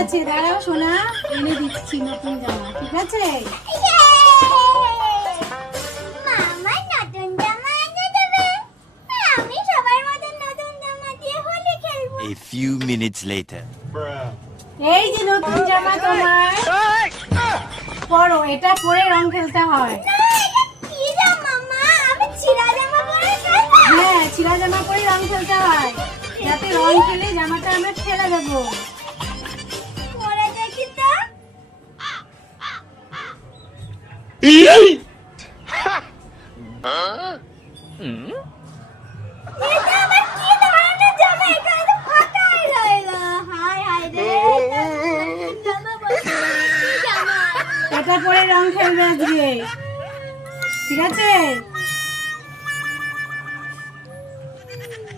আছে, দাঁড়াও সোনা, এনে দিচ্ছি নতুন জামা, ঠিক আছে? মামা নতুন জামা এনে দেবে, আর আমি সবার মতো নতুন জামা দিয়ে হোলি খেলবো। A few minutes later. এই যে নতুন জামা তোমার, পরো, এটা পরে রং খেলতে হয়। না, এটা কি জামা মা? আমি ছিঁড়া জামা পরে খেলবো? হ্যাঁ, ছিঁড়া জামা পরে রং খেলতে হয়, যাতে রং খেলে জামাটা আমরা ফেলে দেবো। পরে দেখি তো। এটা আবার কি ধরনের জামা? এটা তো ফাটাই রইলো। হায় হায় রে, জামা বলতে কি জামা? এটা পরে রং খেলবে আজকে, ঠিক আছে?